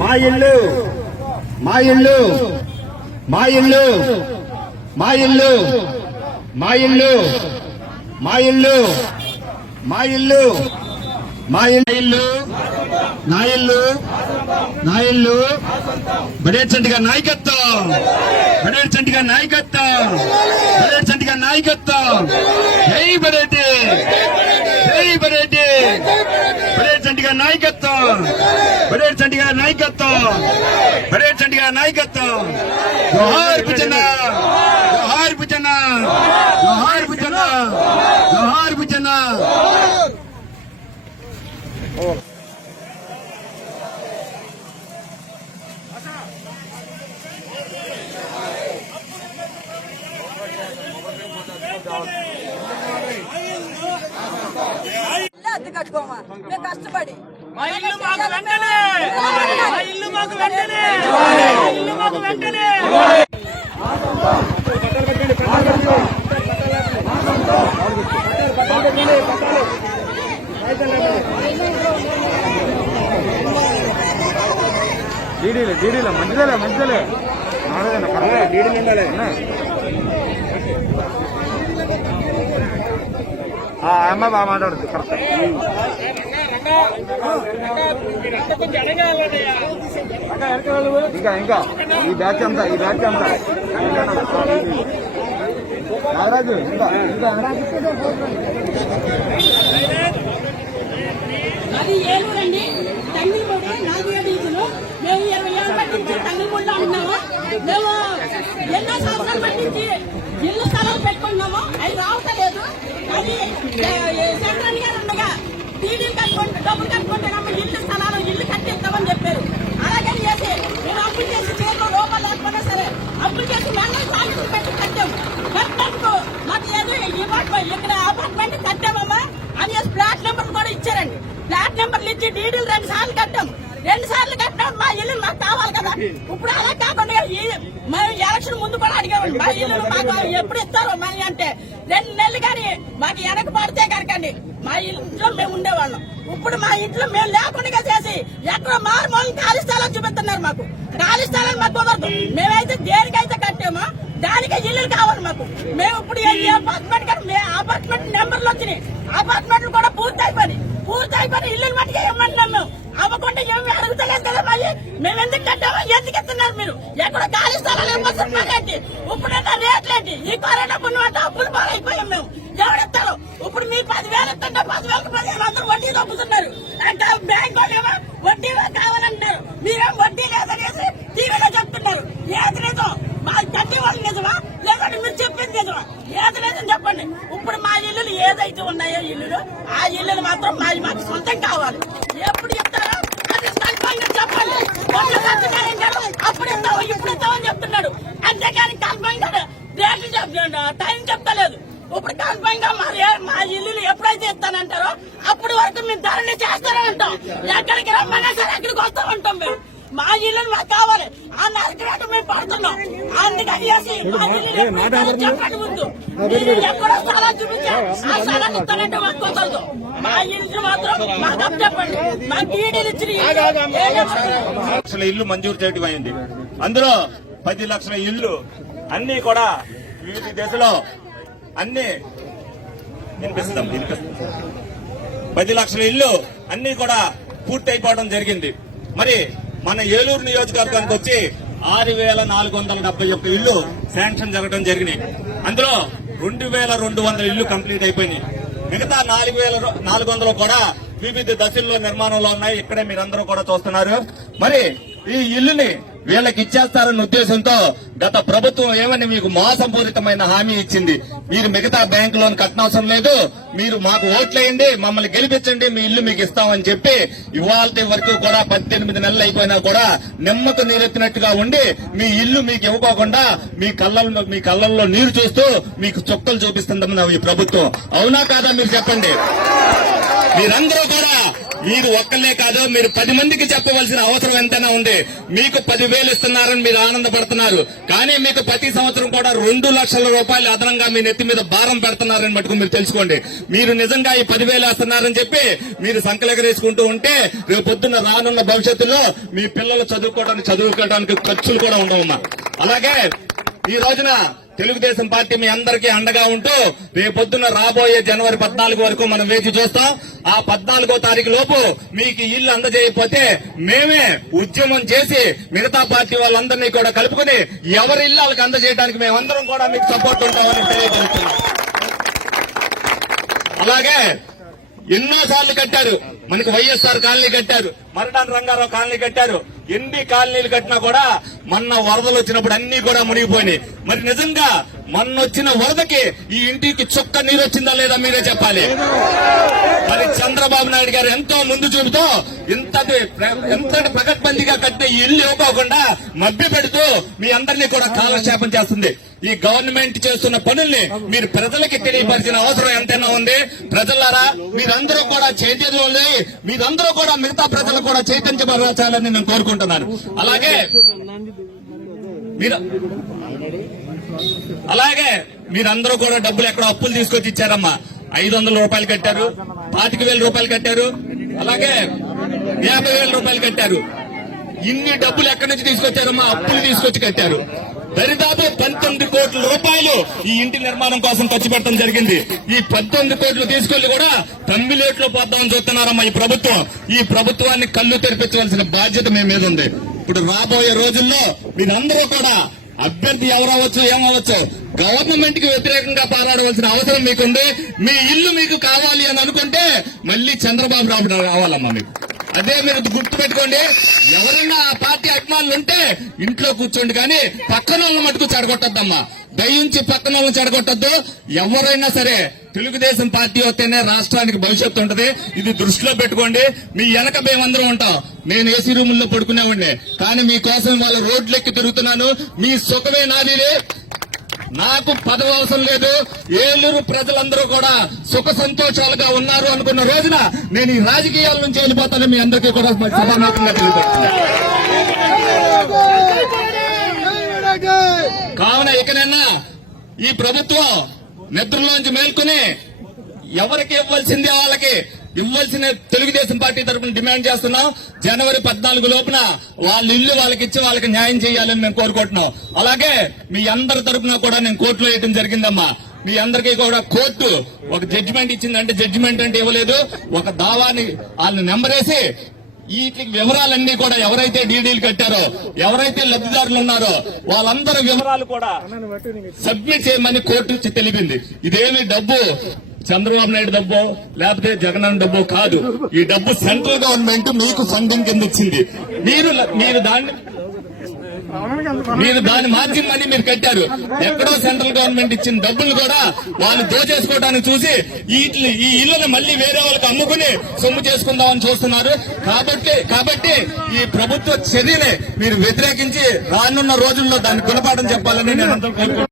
మా ఇల్లు మా ఇల్లు మా ఇల్లు మా ఇల్లు మా ఇల్లు మా ఇల్లు మా ఇల్లు మా ఇల్లు నా ఇల్లు నా ఇల్లు బడేరు చంటిగా నాయకత్వం బడేరు చంటిగా నాయకత్వం బడేరు చంటిగా నాయకత్వం జై బడేటి జై బడేటి బడేరు చంటిగా నాయకత్వం బడేరు చంటిగా నాయకత్వం బడేరు చంటిగా నాయకత్వం జోహార్ భుజన జోహార్ భుజన జోహార్ భుజన జోహార్ భుజన అద్దె కట్టుకోమా మేము కష్టపడి మా ఇల్లు మాకు వెంటనే మా ఇల్లు మాకు వెంటనే మా ఇల్లు మాకు వెంటనే డీడీలో మంచిదేలే డీడీలు ఉండాలి అమ్మ బాగా మాట్లాడుతుంది కరెక్ట్ ఇంకా ఈ బ్యాచ్ అంతా నాగరాజు ఇంకా అది ఏలూరండి తల్లిమూడి 47 డీజీలు మేము 20 ఏళ్ళు పట్టించి తల్లిమూడిలో ఉన్నాము మేము ఎన్నో సంవత్సరాలు పట్టించి ఇల్లు స్థలాలు పెట్టుకున్నాము అవి రావట్లేదు అది చంద్రన్ గారు ఉండగా టీడీలు కట్టుకుంటే డబ్బులు కట్టుకుంటేనమ్మా ఇల్లు స్థలాలు ఇల్లు కట్టిస్తామని చెప్పారు అలాగని చేసి మేము అప్పులు చేసి చేతిలో రూపాయలు లేకపోయినా సరే అప్పులు చేసి మళ్ళీ సాగుతూ పెట్టి కట్టాము కట్టినందుకు మాకు ఏదో ఇక్కడ అపార్ట్మెంట్ కట్టామమ్మా అని ఫ్లాట్ నెంబర్లు కూడా ఇచ్చారండి ఫ్లాట్ నెంబర్లు ఇచ్చి డీడీలు 2 సార్లు కట్టాం 2 సార్లు కట్టాం మా ఇల్లు మాకు కావాలి కదా ఇప్పుడు అలా కాకుండా మేము ఎలక్షన్ ముందు కూడా అడిగామండి మా ఇల్లు మాకు ఎప్పుడు ఇస్తారో మనీ అంటే 2 నెలలు కానీ మాకు వెనక పడితే కనుకండి మా ఇంట్లో మేము ఉండేవాళ్ళం ఇప్పుడు మా ఇంట్లో మేము లేకుండా చేసి ఎక్కడో మారుమూలం ఖాళీ స్థలాలు చూపిస్తున్నారు మాకు ఖాళీ స్థలాలు మాకు కుదరదు మేమైతే దేనికైతే కట్టామో దానికి ఇల్లు కావాలి మాకు మేము ఇప్పుడు అపార్ట్మెంట్ కానీ అపార్ట్మెంట్ నెంబర్లు వచ్చినాయి అపార్ట్మెంట్లు కూడా పూర్తి అయిపోయి ఇల్లు మట్టిగా ఇవ్వమంటున్నాం మేము అవ్వకుండా ఏమి అడుగుతలేదు కదా మళ్ళీ మేము ఎందుకు కట్టామో ఎందుకు ఇస్తున్నారు మీరు ఎక్కడ ఖాళీ స్థలాలు ఇవ్వాల్సిందండి ఇప్పుడైతే రేట్లేంటి ఈ కరోనా పుణ్యమంటే అప్పులు పాలైపోయాం మేము ఎవరిస్తారు ఇప్పుడు మీ 10,000 ఇస్తుంటే 10,000కి 15,000 అందరూ వడ్డీ తప్పుతున్నారు అంటే బ్యాంక్ వాళ్ళేమో వడ్డీ కావాలంటున్నారు మీరేం వడ్డీ లేదనేసి టీవీలో చెప్తున్నారు ఏది నిజం మా కట్టి వాళ్ళు నిజమా లేదంటే మీరు చెప్పింది నిజమా ఏది నిజం చెప్పండి ఇప్పుడు మా ఇల్లులు ఏదైతే ఉన్నాయో ఇల్లులు ఆ ఇల్లులు మాత్రం మాకు సొంతం కావాలి ఎప్పుడు చెప్తారో అది కన్ఫర్మ్ చెప్పండి అప్పుడు ఇస్తావు ఇప్పుడు ఇస్తామని చెప్తున్నాడు అంతేకాని కన్ఫర్మ్ రేట్లు టైం చెప్తలేదు ఇప్పుడు కన్ఫర్మ్ గా మా ఇల్లులు ఎప్పుడైతే ఇస్తానంటారో అప్పటి వరకు మేము ధరని చేస్తారని అంటాం ఎక్కడికి రమ్మన్నా సరే ఎక్కడికి వస్తామంటాం మేము మా ఇల్లు మాకు కావాలి ఆ నరకరాట మేము పడుతున్నాం అందుకని చెప్పండి ముందు ఎక్కడో స్థలాలు చూపించా ఆ స్థలాలు ఇస్తానంటే మాకు కుదరదు మా ఇల్లు మాత్రం మాకు చెప్పండి మా టీడీలు లక్షల ఇల్లు మంజూరు చేయడం అయింది అందులో 10 లక్షల ఇల్లు అన్ని కూడా వివిధ దశలో అన్ని వినిపిస్తాం 10 లక్షల ఇల్లు అన్ని కూడా పూర్తి అయిపోవడం జరిగింది మరి మన ఏలూరు నియోజకవర్గానికి వచ్చి 6,471 ఇల్లు శాంక్షన్ జరగడం జరిగినాయి అందులో 2,200 ఇల్లు కంప్లీట్ అయిపోయినాయి మిగతా 4,400 కూడా వివిధ దశల్లో నిర్మాణంలో ఉన్నాయి ఇక్కడే మీరందరూ కూడా చూస్తున్నారు మరి ఈ ఇల్లుని వీళ్ళకి ఇచ్చేస్తారన్న ఉద్దేశంతో గత ప్రభుత్వం ఏమని మీకు మోసపూరితమైన హామీ ఇచ్చింది మీరు మిగతా బ్యాంక్ లోన్ కట్టనవసరం లేదు మీరు మాకు ఓట్లేయండి మమ్మల్ని గెలిపించండి మీ ఇల్లు మీకు ఇస్తామని చెప్పి ఇవాళ వరకు కూడా 18 నెలలు అయిపోయినా కూడా నిమ్మకు నీరెత్తినట్టుగా ఉండి మీ ఇల్లు మీకు ఇవ్వకోకుండా మీ కళ్ళల్లో నీరు చూస్తూ మీకు చుక్కలు చూపిస్తుందన్న ఈ ప్రభుత్వం అవునా కాదా మీరు చెప్పండి మీరందరూ కూడా మీరు ఒక్కళ్ళే కాదు, మీరు 10 మందికి చెప్పవలసిన అవసరం ఎంతైనా ఉంది. మీకు 10,000 ఇస్తున్నారని మీరు ఆనందపడుతున్నారు, కానీ మీకు ప్రతి సంవత్సరం కూడా 2 లక్షల రూపాయలు అదనంగా మీ నెత్తి మీద భారం పెడుతున్నారని మటుకు మీరు తెలుసుకోండి. మీరు నిజంగా ఈ 10,000 వేస్తున్నారని చెప్పి మీరు సంకలెగరేసుకుంటూ ఉంటే రేపు పొద్దున్న రానున్న భవిష్యత్తులో మీ పిల్లలు చదువుకోవడానికి ఖర్చులు కూడా ఉండవమ్మా. అలాగే ఈ రోజున తెలుగుదేశం పార్టీ మీ అందరికీ అండగా ఉంటూ రేపొద్దున రాబోయే జనవరి 14 వరకు మనం వేచి చూస్తాం. ఆ 14వ తారీఖు లోపు మీకు ఇల్లు అందజేయకపోతే మేమే ఉద్యమం చేసి మిగతా పార్టీ వాళ్ళందరినీ కూడా కలుపుకుని ఎవరి ఇల్లు వాళ్ళకి అందజేయడానికి మేమందరం కూడా మీకు సపోర్ట్ ఉంటామని తెలియజేస్తున్నాం. అలాగే ఎన్నోసార్లు కట్టారు, మనకి వైఎస్ఆర్ కాలనీ కట్టారు, మరడాన్ రంగారావు కాలనీ కట్టారు. ఎన్ని కాలనీలు కట్టినా కూడా మొన్న వరదలు వచ్చినప్పుడు అన్ని కూడా మునిగిపోయినాయి. మరి నిజంగా మొన్న వచ్చిన వరదకి ఈ ఇంటికి చుక్క నీరు వచ్చిందా లేదా మీరే చెప్పాలి. మరి చంద్రబాబు నాయుడు గారు ఎంతో ముందు చూపుతూ ఇంతటి ప్రగట్బందీగా కట్టిన ఈ ఇల్లు ఇవ్వకోకుండా మభ్య పెడుతూ మీ అందరినీ కూడా కాలక్షేపం చేస్తుంది. ఈ గవర్నమెంట్ చేస్తున్న పనుల్ని మీరు ప్రజలకి తెలియపరిచిన అవసరం ఎంతైనా ఉంది. ప్రజలారా, మీరందరూ కూడా చైతన్యం ఉంది, మీరందరూ కూడా మిగతా ప్రజలు కూడా చైతన్యపరచాలని నేను కోరుకుంటున్నాను. అలాగే మీరందరూ కూడా డబ్బులు ఎక్కడో అప్పులు తీసుకొచ్చి ఇచ్చారమ్మా. 500 రూపాయలు కట్టారు, 25,000 రూపాయలు కట్టారు, అలాగే 50,000 రూపాయలు కట్టారు. ఇన్ని డబ్బులు ఎక్కడి నుంచి తీసుకొచ్చారమ్మా? అప్పులు తీసుకొచ్చి కట్టారు. దరిదాపు 19 కోట్ల రూపాయలు ఈ ఇంటి నిర్మాణం కోసం ఖర్చు పెట్టడం జరిగింది. ఈ 19 కోట్లు తీసుకెళ్లి కూడా తమ్మిలేట్లో పోద్దామని చూస్తున్నారమ్మా ఈ ప్రభుత్వం. ఈ ప్రభుత్వాన్ని కళ్ళు తెరిపించవలసిన బాధ్యత మీ మీద ఉంది. ఇప్పుడు రాబోయే రోజుల్లో మీరందరూ కూడా అభ్యర్థి ఎవరవచ్చు ఏమవచ్చు గవర్నమెంట్ కి వ్యతిరేకంగా పోరాడవలసిన అవసరం మీకుంది. మీ ఇల్లు మీకు కావాలి అని అనుకుంటే మళ్ళీ చంద్రబాబు నాయుడు రావాలమ్మా మీకు. అదే మీరు గుర్తుపెట్టుకోండి. ఎవరైనా ఆ పార్టీ అభిమానులు ఉంటే ఇంట్లో కూర్చోండి, కానీ పక్కన వాళ్ళ మటుకు చెడగొట్టద్దమ్మా. దయించి పక్కన వాళ్ళని చెడగొట్టద్దు. ఎవరైనా సరే తెలుగుదేశం పార్టీ వస్తేనే రాష్ట్రానికి భవిష్యత్తు ఉంటది. ఇది దృష్టిలో పెట్టుకోండి. మీ వెనక మేమందరం ఉంటాం. నేను ఏసీ రూముల్లో పడుకునేవాడిని, కానీ మీకోసం వాళ్ళ రోడ్లెక్కి తిరుగుతున్నాను. మీ సుఖమే నాది. నాకు పదవి అవసరం లేదు. ఏలూరు ప్రజలందరూ కూడా సుఖ సంతోషాలుగా ఉన్నారు అనుకున్న రోజున నేను ఈ రాజకీయాల నుంచి వెళ్ళిపోతానని మీ అందరికీ కూడా సభాముఖంగా తెలియజేస్తున్నాను. కావున ఇకనైనా ఈ ప్రభుత్వం నిద్రలోంచి మేల్కొని ఎవరికి ఇవ్వాల్సిందే వాళ్ళకి ఇవ్వాల్సిన తెలుగుదేశం పార్టీ తరఫున డిమాండ్ చేస్తున్నాం. జనవరి 14 లోపున వాళ్ళ ఇల్లు వాళ్ళకి ఇచ్చి వాళ్ళకి న్యాయం చేయాలని మేము కోరుకుంటున్నాం. అలాగే మీ అందరి తరఫున కూడా నేను కోర్టులో వేయడం జరిగిందమ్మా. మీ అందరికీ కూడా కోర్టు ఒక జడ్జిమెంట్ ఇచ్చిందంటే, జడ్జిమెంట్ అంటే ఇవ్వలేదు, ఒక దావాని వాళ్ళని నెంబరేసి ఈ వివరాలన్నీ కూడా ఎవరైతే డీడీలు కట్టారో, ఎవరైతే లబ్ధిదారులు ఉన్నారో వాళ్ళందరి వివరాలు కూడా సబ్మిట్ చేయమని కోర్టు తెలిపింది. ఇదేమి డబ్బు చంద్రబాబు నాయుడు డబ్బు లేకపోతే జగన్ డబ్బు కాదు. ఈ డబ్బు సెంట్రల్ గవర్నమెంట్ మీకు ఫండింగ్ కింద ఇచ్చింది. మీరు దాన్ని మార్చిందని మీరు కట్టారు. ఎక్కడో సెంట్రల్ గవర్నమెంట్ ఇచ్చిన డబ్బులు కూడా వాళ్ళు దోచేసుకోవడానికి చూసి ఈ ఇళ్లను మళ్లీ వేరే వాళ్ళకి అమ్ముకుని సొమ్ము చేసుకుందామని చూస్తున్నారు. కాబట్టి ఈ ప్రభుత్వ చర్యని మీరు వ్యతిరేకించి రానున్న రోజుల్లో దాన్ని గుణపాఠం చెప్పాలని నేను అందరూ కోరుకుంటున్నాను.